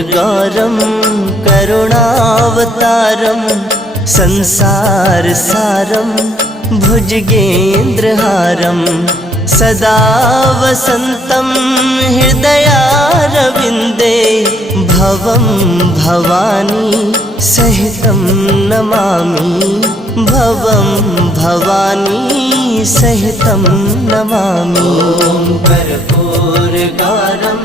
कर्पूरगौरं करुणावतारं संसारसारं भुजगेन्द्रहारं सदा वसन्तं हृदयारविन्दे भवं भवानी सहितं नमामि भवं भवानी सहितं नमामि। कर्पूरगौरं